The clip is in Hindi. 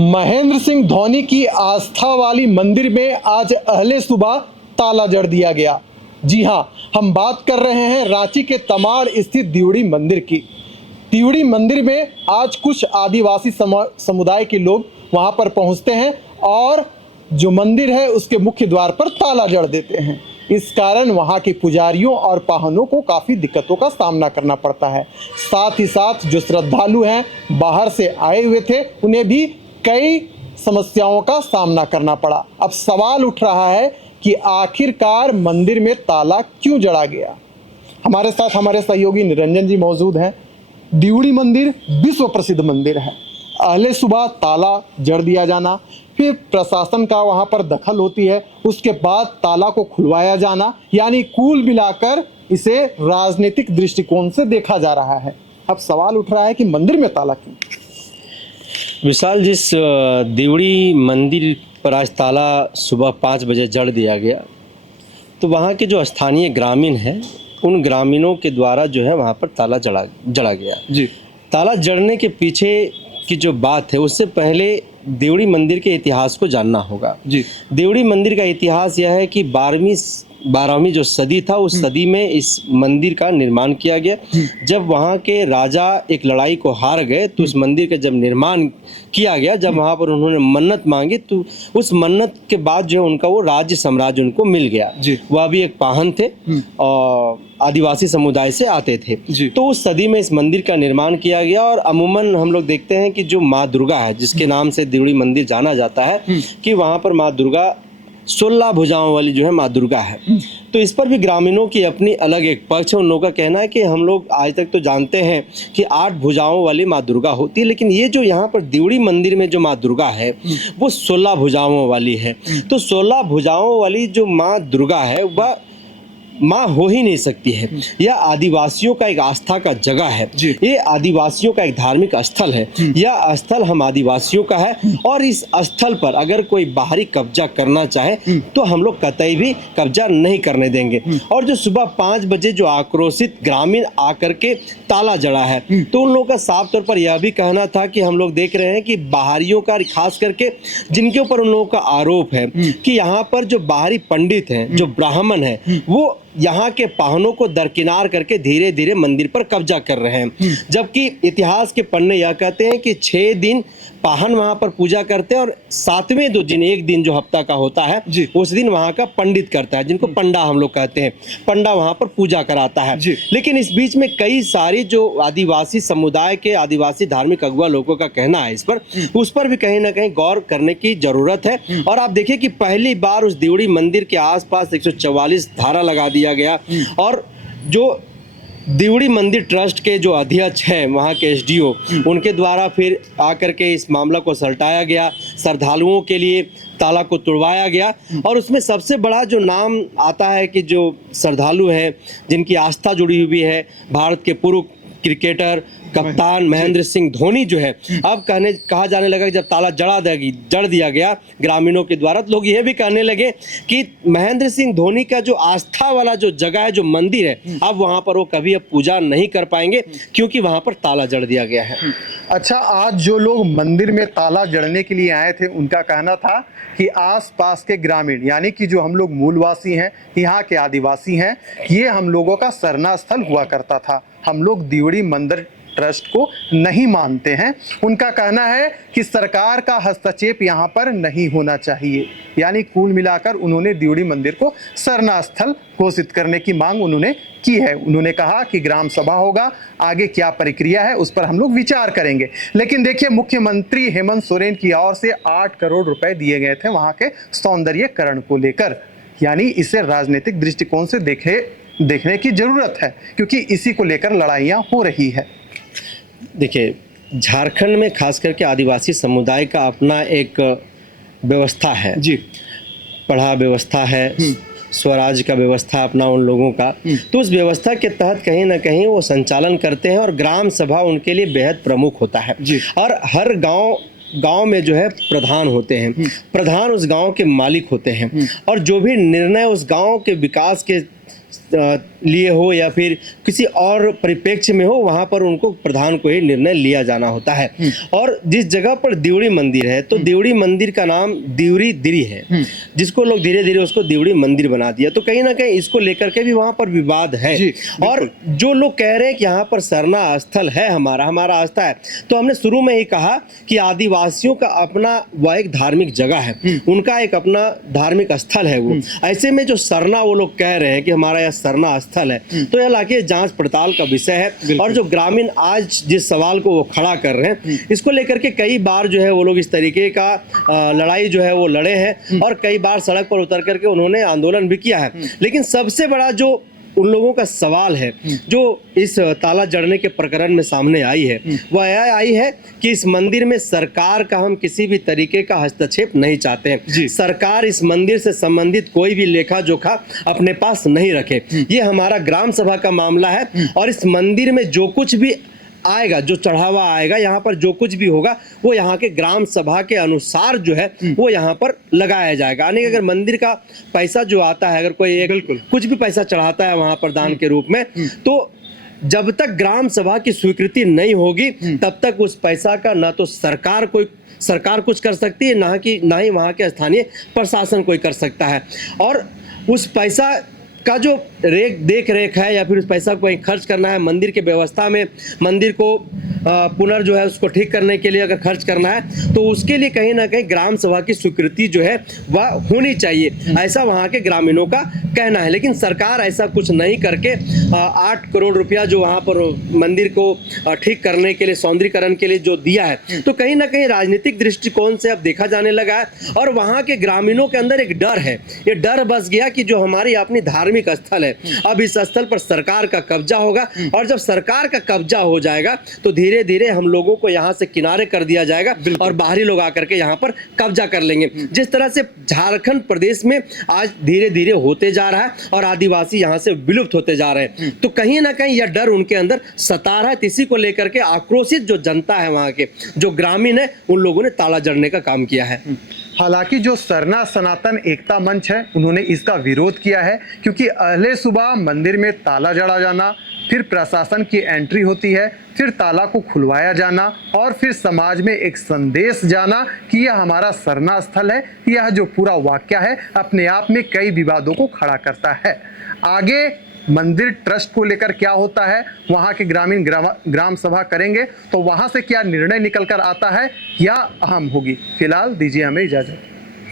महेंद्र सिंह धोनी की आस्था वाली मंदिर में आज अहले सुबह ताला जड़ दिया गया। जी हां, हम बात कर रहे हैं रांची के तमाड़ स्थित दिवड़ी मंदिर की। दिवड़ी मंदिर में आज कुछ आदिवासी समुदाय के लोग वहां पर पहुंचते हैं और जो मंदिर है उसके मुख्य द्वार पर ताला जड़ देते हैं। इस कारण वहां के पुजारियों और पाहनों को काफ़ी दिक्कतों का सामना करना पड़ता है। साथ ही साथ जो श्रद्धालु हैं बाहर से आए हुए थे, उन्हें भी कई समस्याओं का सामना करना पड़ा। अब सवाल उठ रहा है कि आखिरकार मंदिर में ताला क्यों जड़ा गया। हमारे साथ हमारे सहयोगी निरंजन जी मौजूद हैं। दिवड़ी मंदिर विश्व प्रसिद्ध मंदिर है। अहले सुबह ताला जड़ दिया जाना, फिर प्रशासन का वहां पर दखल होती है, उसके बाद ताला को खुलवाया जाना, यानी कुल मिलाकर इसे राजनीतिक दृष्टिकोण से देखा जा रहा है। अब सवाल उठ रहा है कि मंदिर में ताला क्यों। विशाल, जिस दिवड़ी मंदिर पर आज ताला सुबह 5 बजे जड़ दिया गया, तो वहाँ के जो स्थानीय ग्रामीण हैं उन ग्रामीणों के द्वारा जो है वहाँ पर ताला जड़ा गया। जी, ताला जड़ने के पीछे की जो बात है, उससे पहले दिवड़ी मंदिर के इतिहास को जानना होगा। जी, दिवड़ी मंदिर का इतिहास यह है कि 12वीं जो सदी था, उस सदी में इस मंदिर का निर्माण किया गया। जब वहाँ के राजा एक लड़ाई को हार गए तो उस मंदिर का जब निर्माण किया गया, जब वहाँ पर उन्होंने मन्नत मांगी, तो उस मन्नत के बाद जो उनका वो राज्य साम्राज्य उनको मिल गया। वह भी एक पाहन थे और आदिवासी समुदाय से आते थे। तो उस सदी में इस मंदिर का निर्माण किया गया। और अमूमन हम लोग देखते हैं कि जो माँ दुर्गा है, जिसके नाम से दिवड़ी मंदिर जाना जाता है, कि वहाँ पर माँ दुर्गा 16 भुजाओं वाली जो है माँ दुर्गा है। तो इस पर भी ग्रामीणों की अपनी अलग एक पक्ष है। उन लोगों का कहना है कि हम लोग आज तक तो जानते हैं कि 8 भुजाओं वाली माँ दुर्गा होती है, लेकिन ये जो यहाँ पर दिवड़ी मंदिर में जो माँ दुर्गा है वो 16 भुजाओं वाली है। तो 16 भुजाओं वाली जो माँ दुर्गा है वह माँ हो ही नहीं सकती है। यह आदिवासियों का एक आस्था का जगह है, ये आदिवासियों का एक धार्मिक स्थल है। यह स्थल हम आदिवासियों का है और इस स्थल पर अगर कोई बाहरी कब्जा करना चाहे तो हम लोग कतई भी कब्जा नहीं करने देंगे। और जो सुबह 5 बजे जो आक्रोशित ग्रामीण आकर के ताला जड़ा है, तो उन लोगों का साफ तौर पर यह भी कहना था कि हम लोग देख रहे हैं कि बाहरियों का, खास करके जिनके ऊपर उन लोगों का आरोप है कि यहाँ पर जो बाहरी पंडित हैं, जो ब्राह्मण हैं, वो यहाँ के पाहनों को दरकिनार करके धीरे धीरे मंदिर पर कब्जा कर रहे हैं। जबकि इतिहास के पन्ने यह कहते हैं कि 6 दिन पाहन वहाँ पर पूजा करते हैं और 7वें दिन, एक दिन जो हफ्ता का होता है, उस दिन वहाँ का पंडित करता है, जिनको पंडा हम लोग कहते हैं। पंडा वहाँ पर पूजा कराता है। लेकिन इस बीच में कई सारी जो आदिवासी समुदाय के आदिवासी धार्मिक अगुआ लोगों का कहना है उस पर भी कहीं ना कहीं गौर करने की जरूरत है। और आप देखिए कि पहली बार उस दिवड़ी मंदिर के आसपास 144 धारा लगा दिया गया और जो दिवड़ी मंदिर ट्रस्ट के जो अध्यक्ष हैं, वहाँ के एसडीओ, उनके द्वारा फिर आकर के इस मामला को सलटाया गया। श्रद्धालुओं के लिए ताला को तोड़वाया गया और उसमें सबसे बड़ा जो नाम आता है कि जो श्रद्धालु हैं जिनकी आस्था जुड़ी हुई है, भारत के पूर्व क्रिकेटर कप्तान महेंद्र सिंह धोनी जो है, अब कहा जाने लगा कि जब ताला जड़ दिया गया ग्रामीणों के द्वारा, तो लोग यह भी कहने लगे कि महेंद्र सिंह धोनी का जो आस्था वाला जो जगह है, जो मंदिर है, अब वहां पर वो कभी अब पूजा नहीं कर पाएंगे क्योंकि वहां पर ताला जड़ दिया गया है। अच्छा, आज जो लोग मंदिर में ताला जड़ने के लिए आए थे, उनका कहना था कि आसपास के ग्रामीण, यानी कि जो हम लोग मूलवासी हैं, यहाँ के आदिवासी हैं, ये हम लोगों का सरना स्थल हुआ करता था। हम लोग दिवड़ी मंदिर ट्रस्ट को नहीं मानते हैं। उनका कहना है कि सरकार का हस्तक्षेप यहाँ पर नहीं होना चाहिए। यानी कुल मिलाकर उन्होंने दिवड़ी मंदिर को सरना स्थल घोषित करने की मांग उन्होंने की है। उन्होंने कहा कि ग्राम सभा होगा, आगे क्या प्रक्रिया है उस पर हम लोग विचार करेंगे। लेकिन देखिए, मुख्यमंत्री हेमंत सोरेन की ओर से 8 करोड़ रुपए दिए गए थे वहां के सौंदर्यीकरण को लेकर। यानी इसे राजनीतिक दृष्टिकोण से देखने की जरूरत है, क्योंकि इसी को लेकर लड़ाइयां हो रही है। देखिए, झारखंड में खास करके आदिवासी समुदाय का अपना एक व्यवस्था है, पढ़ा व्यवस्था है, स्वराज का व्यवस्था अपना उन लोगों का। तो उस व्यवस्था के तहत कहीं ना कहीं वो संचालन करते हैं और ग्राम सभा उनके लिए बेहद प्रमुख होता है। और हर गांव में जो है प्रधान होते हैं, प्रधान उस गांव के मालिक होते हैं और जो भी निर्णय उस गांव के विकास के लिए हो या फिर किसी और परिप्रेक्ष्य में हो, वहाँ पर उनको प्रधान को ही निर्णय लिया जाना होता है। और जिस जगह पर दिवड़ी मंदिर है, तो दिवड़ी मंदिर का नाम दिवरी दिरी है, जिसको लोग धीरे धीरे उसको दिवड़ी मंदिर बना दिया। तो कहीं ना कहीं इसको लेकर के भी वहाँ पर विवाद है। और जो लोग कह रहे हैं कि यहाँ पर सरना स्थल है, हमारा आस्था है, तो हमने शुरू में ही कहा कि आदिवासियों का अपना वह एक धार्मिक जगह है, उनका एक अपना धार्मिक स्थल है वो। ऐसे में जो सरना वो लोग कह रहे हैं कि हमारा यह सरना स्थल है, तो यह लाके जांच पड़ताल का विषय है। और जो ग्रामीण आज जिस सवाल को वो खड़ा कर रहे हैं, इसको लेकर के कई बार जो है वो लोग इस तरीके का लड़ाई जो है वो लड़े हैं, और कई बार सड़क पर उतर करके उन्होंने आंदोलन भी किया है। लेकिन सबसे बड़ा जो उन लोगों का सवाल है, जो इस ताला जड़ने के प्रकरण में सामने आई है, वह यह आई है कि इस मंदिर में सरकार का हम किसी भी तरीके का हस्तक्षेप नहीं चाहते हैं। सरकार इस मंदिर से संबंधित कोई भी लेखा जोखा अपने पास नहीं रखे। ये हमारा ग्राम सभा का मामला है, और इस मंदिर में जो कुछ भी आएगा, जो चढ़ावा आएगा, यहाँ पर जो कुछ भी होगा वो यहाँ के ग्राम सभा के अनुसार जो है वो यहाँ पर लगाया जाएगा। यानी अगर मंदिर का पैसा जो आता है, अगर कोई एक कुछ भी पैसा चढ़ाता है वहाँ पर दान के रूप में, तो जब तक ग्राम सभा की स्वीकृति नहीं होगी तब तक उस पैसा का ना तो सरकार कुछ कर सकती है, ना ही वहाँ के स्थानीय प्रशासन कोई कर सकता है। और उस पैसा का जो देख रेख है या फिर उस पैसा को कहीं खर्च करना है, मंदिर के व्यवस्था में मंदिर को पुनर् जो है उसको ठीक करने के लिए अगर खर्च करना है, तो उसके लिए कहीं ना कहीं ग्राम सभा की स्वीकृति जो है वह होनी चाहिए, ऐसा वहाँ के ग्रामीणों का कहना है। लेकिन सरकार ऐसा कुछ नहीं करके 8 करोड़ रुपया जो वहाँ पर मंदिर को ठीक करने के लिए, सौंदर्यीकरण के लिए जो दिया है, तो कहीं ना कहीं राजनीतिक दृष्टिकोण से अब देखा जाने लगा है। और वहाँ के ग्रामीणों के अंदर एक डर है, ये डर बस गया कि जो हमारी अपनी धार्मिक स्थल है, अब इस स्थल पर सरकार का कब्जा होगा, और जब सरकार का कब्जा हो जाएगा तो धीरे धीरे हम लोगों को यहाँ से किनारे कर दिया जाएगा और बाहरी लोग आकर के यहाँ पर कब्जा कर लेंगे। जिस तरह से झारखंड प्रदेश में आज धीरे धीरे होते जा रहा है और आदिवासी यहाँ से विलुप्त होते जा रहे हैं, तो कहीं ना कहीं यह डर उनके अंदर सता रहा है। इसी को लेकर के आक्रोशित जो जनता है, वहाँ के जो ग्रामीण है, उन लोगों ने ताला जड़ने का काम किया है। हालांकि जो सरना सनातन एकता मंच है, उन्होंने इसका विरोध किया है, क्योंकि अहले सुबह मंदिर में ताला जड़ा जाना, फिर प्रशासन की एंट्री होती है, फिर ताला को खुलवाया जाना, और फिर समाज में एक संदेश जाना कि यह हमारा सरना स्थल है। यह जो पूरा वाक्य है अपने आप में कई विवादों को खड़ा करता है। आगे मंदिर ट्रस्ट को लेकर क्या होता है, वहाँ के ग्रामीण ग्राम सभा करेंगे तो वहाँ से क्या निर्णय निकल कर आता है, यह अहम होगी। फिलहाल दीजिए हमें इजाजत।